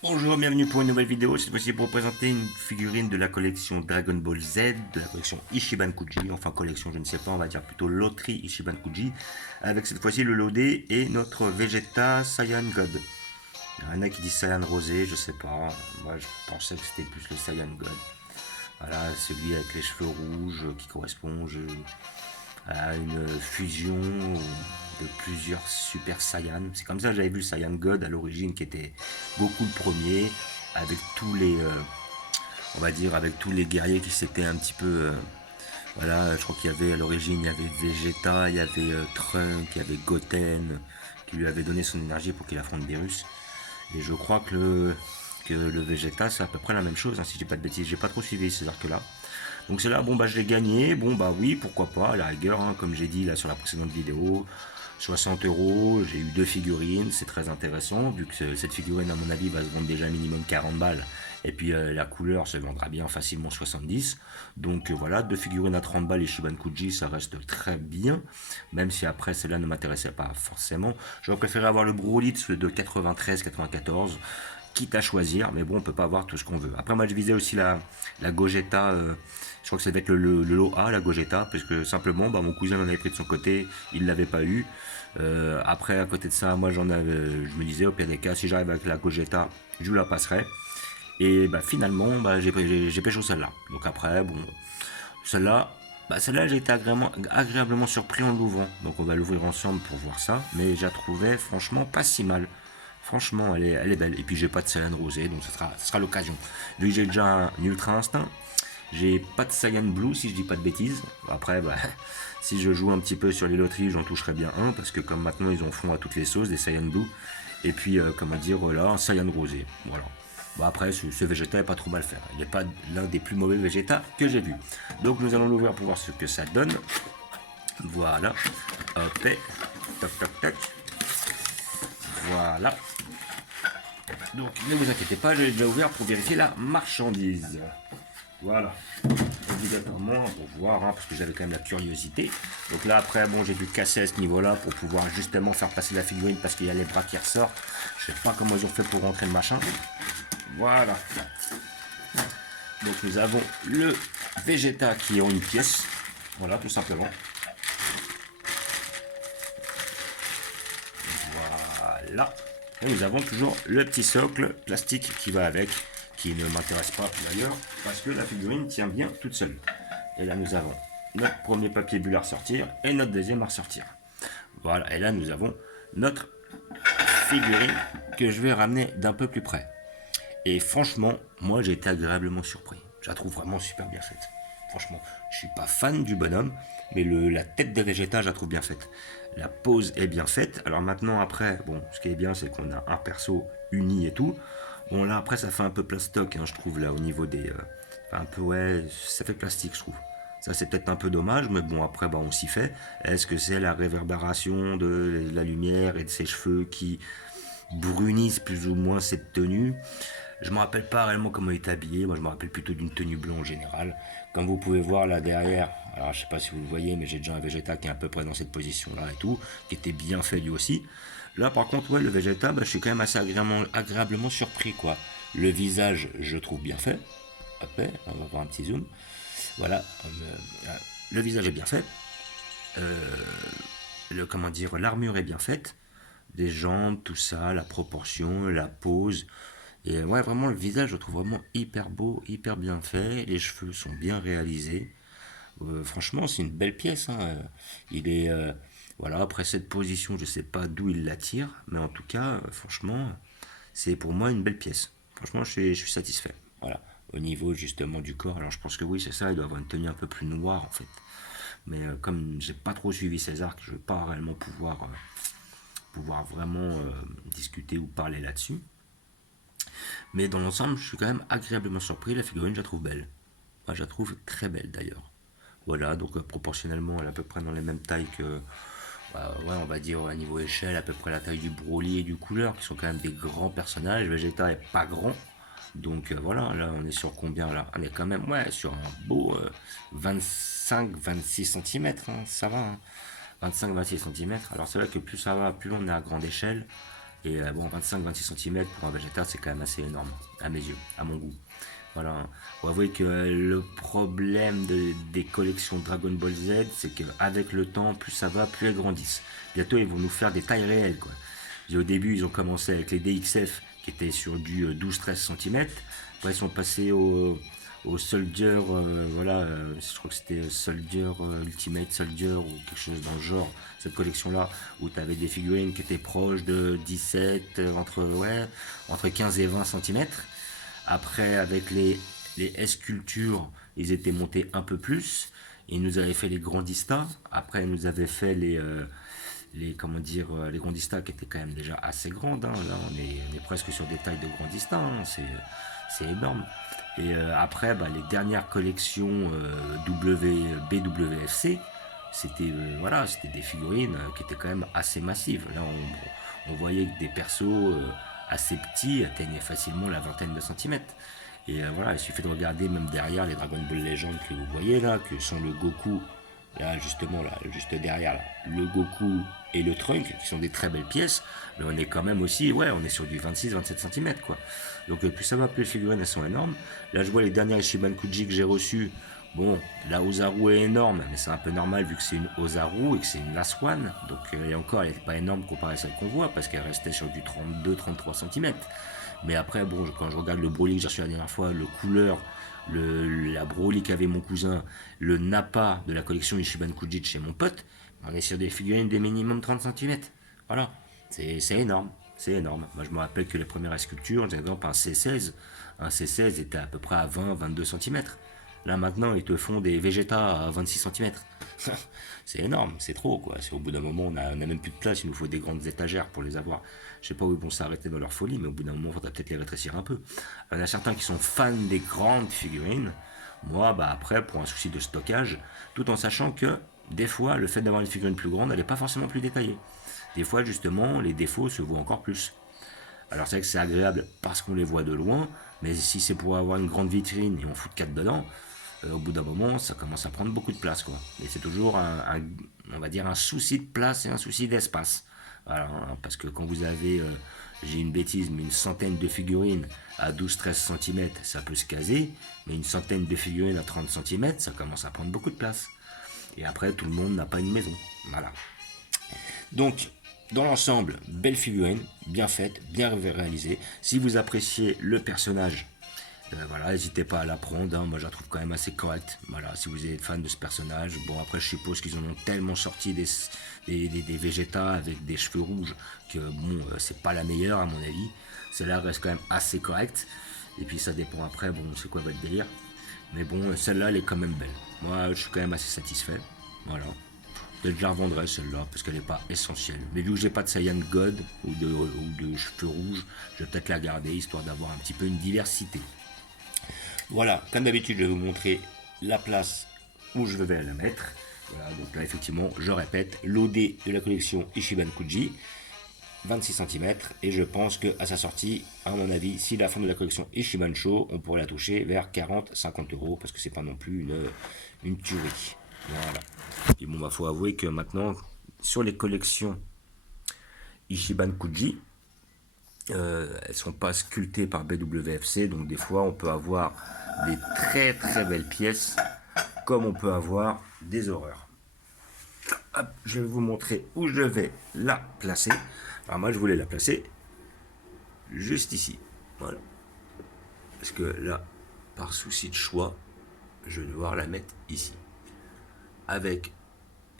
Bonjour, bienvenue pour une nouvelle vidéo. Cette fois-ci pour vous présenter une figurine de la collection Dragon Ball Z, de la collection Ichiban Kuji, enfin collection je ne sais pas, on va dire plutôt loterie Ichiban Kuji, avec cette fois-ci le loadé et notre Vegeta Saiyan God. Il y en a qui disent Saiyan Rosé, je sais pas, moi je pensais que c'était plus le Saiyan God. Voilà, celui avec les cheveux rouges qui correspond à une fusion de plusieurs Super Saiyan. C'est comme ça que j'avais vu le Saiyan God à l'origine, qui était Goku le premier, avec tous les, on va dire, avec tous les guerriers qui s'étaient un petit peu, voilà, je crois qu'il y avait à l'origine, il y avait Vegeta, il y avait Trunk, il y avait Goten, qui lui avait donné son énergie pour qu'il affronte Beerus. Et je crois que le Vegeta, c'est à peu près la même chose, hein, si je dis pas de bêtises. J'ai pas trop suivi ces arcs-là. Donc c'est là, bon bah je l'ai gagné, bon bah oui, pourquoi pas, à la rigueur, hein, comme j'ai dit là sur la précédente vidéo, 60 €, j'ai eu deux figurines, c'est très intéressant, vu que cette figurine à mon avis va se vendre déjà minimum 40 balles, et puis la couleur se vendra bien facilement 70, donc voilà, deux figurines à 30 balles et Shiban Kuji, ça reste très bien, même si après celle-là ne m'intéressait pas forcément. J'aurais préféré avoir le Broly de 93-94, quitte à choisir, mais bon, on peut pas avoir tout ce qu'on veut. Après, moi, je visais aussi la Gogeta, je crois que ça devait être le lot A, la Gogeta, parce que simplement, bah, mon cousin m'en avait pris de son côté, il l'avait pas eu. Après, à côté de ça, moi, je me disais, au pire des cas, si j'arrive avec la Gogeta, je vous la passerai. Et bah, finalement, bah, j'ai pécho celle-là. Donc après, bon, celle-là, celle-là, j'ai été agréablement surpris en l'ouvrant. Donc on va l'ouvrir ensemble pour voir ça. Mais je la trouvais franchement pas si mal. Franchement, elle est belle. Et puis j'ai pas de Saiyan rosé, donc ce sera l'occasion. Vu que j'ai déjà un Ultra Instinct, j'ai pas de Saiyan Blue si je dis pas de bêtises. Après, bah, si je joue un petit peu sur les loteries, j'en toucherai bien un. Parce que comme maintenant ils en font à toutes les sauces, des Saiyan Blue. Et puis, comment dire, voilà, un Saiyan rosé. Voilà. Bon, après, ce Vegeta est pas trop mal fait. Il n'est pas l'un des plus mauvais Vegeta que j'ai vu. Donc nous allons l'ouvrir pour voir ce que ça donne. Voilà. Hop, et toc toc toc. Voilà. Donc ne vous inquiétez pas, je l'ai déjà ouvert pour vérifier la marchandise. Voilà. Obligatoirement pour voir, hein, parce que j'avais quand même la curiosité. Donc là après, bon, j'ai dû casser à ce niveau-là pour pouvoir justement faire passer la figurine parce qu'il y a les bras qui ressortent. Je sais pas comment ils ont fait pour rentrer le machin. Voilà. Donc nous avons le Vegeta qui est en une pièce. Voilà, tout simplement. Voilà. Et nous avons toujours le petit socle plastique qui va avec, qui ne m'intéresse pas d'ailleurs, parce que la figurine tient bien toute seule. Et là nous avons notre premier papier bulle à ressortir et notre deuxième à ressortir. Voilà, et là nous avons notre figurine que je vais ramener d'un peu plus près. Et franchement, moi j'ai été agréablement surpris. Je la trouve vraiment super bien faite. Franchement, je suis pas fan du bonhomme, mais la tête de Vegeta, je la trouve bien faite. La pose est bien faite. Alors maintenant, après, bon, ce qui est bien, c'est qu'on a un perso uni et tout. Bon, là, après, ça fait un peu plastoc, hein, je trouve, là, au niveau des. Enfin, un peu, ouais, ça fait plastique, je trouve. Ça, c'est peut-être un peu dommage, mais bon, après, bah, on s'y fait. Est-ce que c'est la réverbération de la lumière et de ses cheveux qui brunissent plus ou moins cette tenue? Je me rappelle pas réellement comment il est habillé. Moi, je me rappelle plutôt d'une tenue blanche en général. Comme vous pouvez voir là derrière, alors je sais pas si vous le voyez, mais j'ai déjà un Vegeta qui est à peu près dans cette position-là et tout, qui était bien fait lui aussi. Là, par contre, ouais, le Vegeta, bah, je suis quand même assez agréablement surpris, quoi. Le visage, je trouve bien fait. Hop, on va voir un petit zoom. Voilà, le visage est bien fait. Euh, comment dire, l'armure est bien faite. Des jambes, tout ça, la proportion, la pose. Et ouais, vraiment, le visage, je le trouve vraiment hyper beau, hyper bien fait. Les cheveux sont bien réalisés. Franchement, c'est une belle pièce, hein. Il est. Voilà, après cette position, je sais pas d'où il la tire, mais en tout cas, franchement, c'est pour moi une belle pièce. Franchement, je suis satisfait. Voilà. Au niveau justement du corps, alors je pense que oui, c'est ça, il doit avoir une tenue un peu plus noire en fait. Mais comme j'ai pas trop suivi ces arcs, je vais pas réellement pouvoir vraiment discuter ou parler là-dessus. Mais dans l'ensemble, je suis quand même agréablement surpris. La figurine, je la trouve belle. Moi, je la trouve très belle d'ailleurs. Voilà, donc proportionnellement, elle est à peu près dans les mêmes tailles que, ouais, on va dire à niveau échelle, à peu près la taille du Broly et du Couleur, qui sont quand même des grands personnages. Vegeta est pas grand. Donc voilà, là on est sur combien là? On est quand même ouais, sur un beau 25-26 cm, hein, ça va. Hein. 25-26 cm. Alors c'est vrai que plus ça va, plus on est à grande échelle. Et bon, 25-26 cm pour un Vegeta, c'est quand même assez énorme, à mes yeux, à mon goût. Voilà. Faut avouer que le problème des collections Dragon Ball Z, c'est qu'avec le temps, plus ça va, plus elles grandissent. Bientôt, ils vont nous faire des tailles réelles, quoi. Et au début, ils ont commencé avec les DXF, qui étaient sur du 12-13 cm. Après, ils sont passés au Soldier, voilà, je crois que c'était Soldier, Ultimate Soldier, ou quelque chose dans le genre, cette collection-là, où tu avais des figurines qui étaient proches de 17, entre 15 et 20 cm. Après, avec les S-Culture, ils étaient montés un peu plus. Ils nous avaient fait les Grandistas. Après, ils nous avaient fait comment dire, les Grandistas qui étaient quand même déjà assez grandes, hein. Là, on est presque sur des tailles de Grandistas, hein. C'est énorme. Et après, bah, les dernières collections BWFC, c'était des figurines qui étaient quand même assez massives. Là, on voyait que des persos assez petits atteignaient facilement la vingtaine de centimètres. Et voilà, il suffit de regarder même derrière les Dragon Ball Legends que vous voyez là, que sont le Goku, là justement, là, juste derrière, là, le Goku et le Trunk, qui sont des très belles pièces, mais on est quand même aussi, ouais, on est sur du 26-27 cm quoi. Donc plus ça va, plus les figurines elles sont énormes. Là je vois les dernières Ishiban Kuji que j'ai reçues. Bon, la Ozaru est énorme, mais c'est un peu normal vu que c'est une Ozaru et que c'est une Last One. Donc, et encore, elle n'est pas énorme comparée à celle qu'on voit parce qu'elle restait sur du 32-33 cm. Mais après, bon, quand je regarde le Broly que j'ai reçu la dernière fois, le couleur, la Broly qu'avait mon cousin, le Nappa de la collection Ishiban Kuji de chez mon pote, on est sur des figurines de minimum 30 cm. Voilà, c'est énorme. C'est énorme. Moi, je me rappelle que les premières sculptures, par exemple, un C16 était à peu près à 20-22 cm. Là, maintenant, ils te font des Vegeta à 26 cm. C'est énorme, c'est trop, quoi. C'est au bout d'un moment, on a même plus de place, il nous faut des grandes étagères pour les avoir. Je sais pas où ils vont s'arrêter dans leur folie, mais au bout d'un moment, il faudra peut-être les rétrécir un peu. Il y en a certains qui sont fans des grandes figurines. Moi, bah après, pour un souci de stockage, tout en sachant que des fois, le fait d'avoir une figurine plus grande, elle n'est pas forcément plus détaillée. Des fois, justement, les défauts se voient encore plus. Alors c'est vrai que c'est agréable parce qu'on les voit de loin, mais si c'est pour avoir une grande vitrine et on fout 4 dedans, au bout d'un moment, ça commence à prendre beaucoup de place, quoi. Et c'est toujours on va dire un souci de place et un souci d'espace. Voilà, hein, parce que quand vous avez, j'ai une bêtise, mais une centaine de figurines à 12-13 cm, ça peut se caser, mais une centaine de figurines à 30 cm, ça commence à prendre beaucoup de place. Et après, tout le monde n'a pas une maison. Voilà. Donc, dans l'ensemble, belle figurine, bien faite, bien réalisée. Si vous appréciez le personnage, voilà, n'hésitez pas à la prendre, hein. Moi je la trouve quand même assez correcte. Voilà, si vous êtes fan de ce personnage. Bon, après, je suppose qu'ils en ont tellement sorti des Vegeta avec des cheveux rouges que bon, c'est pas la meilleure à mon avis. Celle-là reste quand même assez correcte. Et puis ça dépend après, bon, c'est quoi votre délire. Mais bon, celle-là, elle est quand même belle. Moi, je suis quand même assez satisfait. Voilà. Peut-être que je la revendrai celle-là parce qu'elle n'est pas essentielle. Mais vu que j'ai pas de Saiyan God ou de cheveux rouges, je vais peut-être la garder histoire d'avoir un petit peu une diversité. Voilà, comme d'habitude, je vais vous montrer la place où je vais la mettre. Voilà, donc là, effectivement, je répète, l'OD de la collection Ishiban Kuji, 26 cm. Et je pense qu'à sa sortie, à mon avis, si la fin de la collection Ishiban Show, on pourrait la toucher vers 40-50 euros parce que c'est pas non plus une tuerie. Voilà. Et bon, bah, faut avouer que maintenant, sur les collections Ishiban Kuji, elles sont pas sculptées par BWFC, donc des fois on peut avoir des très très belles pièces, comme on peut avoir des horreurs. Hop, je vais vous montrer où je vais la placer. Alors moi je voulais la placer juste ici, voilà, parce que là, par souci de choix, je vais devoir la mettre ici, avec,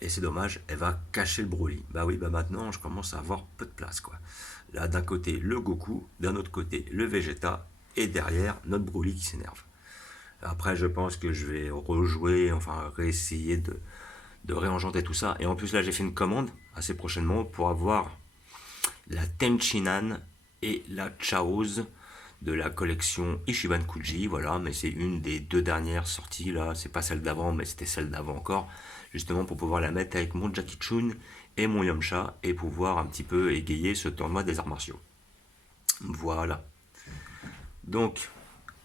et c'est dommage, elle va cacher le Broly. Bah oui, bah maintenant je commence à avoir peu de place, quoi. Là, d'un côté, le Goku, d'un autre côté, le Vegeta, et derrière, notre Broly qui s'énerve. Après, je pense que je vais rejouer, enfin, réessayer de réengendrer tout ça. Et en plus, là, j'ai fait une commande assez prochainement pour avoir la Tenchinan et la Chaoz de la collection Ishiban Kuji. Voilà, mais c'est une des deux dernières sorties, là. C'est pas celle d'avant, mais c'était celle d'avant encore. Justement, pour pouvoir la mettre avec mon Jackie Chun et mon Yamcha et pouvoir un petit peu égayer ce tournoi des arts martiaux. Voilà. Donc,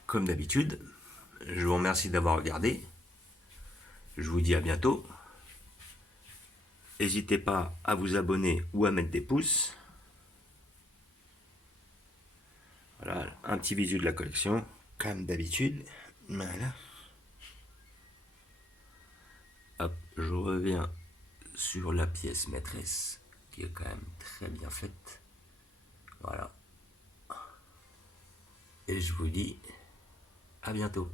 comme d'habitude, je vous remercie d'avoir regardé. Je vous dis à bientôt. N'hésitez pas à vous abonner ou à mettre des pouces. Voilà, un petit visu de la collection, comme d'habitude. Voilà. Hop, je reviens sur la pièce maîtresse, qui est quand même très bien faite. Voilà. Et je vous dis à bientôt.